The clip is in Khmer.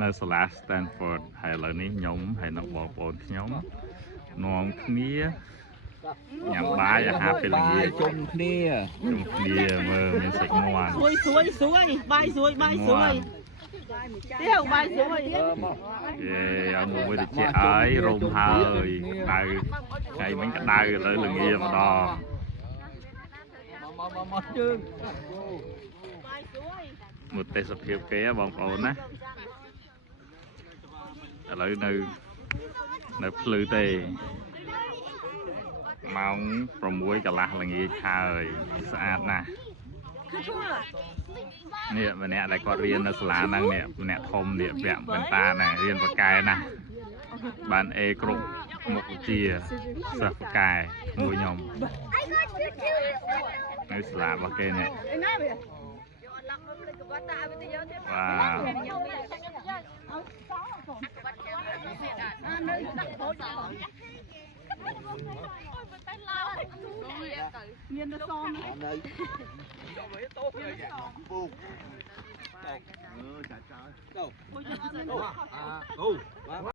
នៅសាលា Stanford ហើយឥឡូវនេះខ្ញុំហើយនឹងបងប្អូនខ្ញុំនាំគ្នាញ៉ាំបាយអាហារពេលល្ងាចជុំគ្នាមើលមានសាច់មាន់ស្រួយបាយស្រួយទៀវបាយស្រួយយេឲ្យមួយទៅជាអើយរោមហើយក្តៅថ្ងៃមិញក្តៅឥឡូវល្ងាម្ដងមកជើងមកទេសភាពគេបងប្អូនណាឥឡូវនៅភ្លឺទេម៉ោង6 កន្លះល្ងាចហើយស្អាតណាស់នេះម្នាក់ដែលគាត់រៀននៅសាលាហ្នឹងនេះម្នាក់ធំនេះពាក់វ៉ែនតាណារៀនបកែណាបានAគ្រប់មុខវិជ្ជាសិស្សបកែមួយខ្ញុំនៅសាលារបស់គេនេះវ៉ាមានទៅសងនៅចាចោល